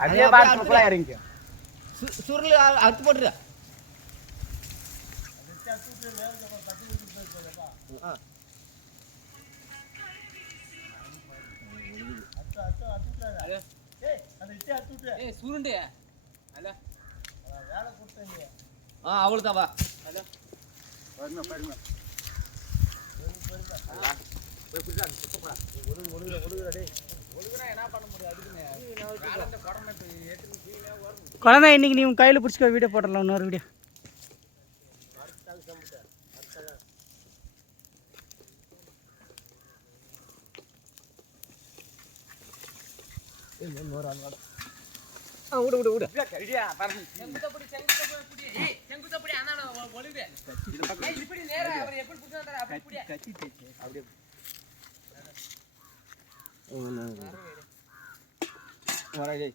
அப்படியே பாத்துக்குள்ள இறங்கி சுருள் அறுத்து போட்டுரு. சுருண்டு அவ்வளோதான் வா. குழந்தை இன்னைக்கு நீ உன் கையில் பிடிச்சிக்க வீடியோ போடலாம் இன்னொரு வீடியோ. விடு விடு விடு. அப்படியே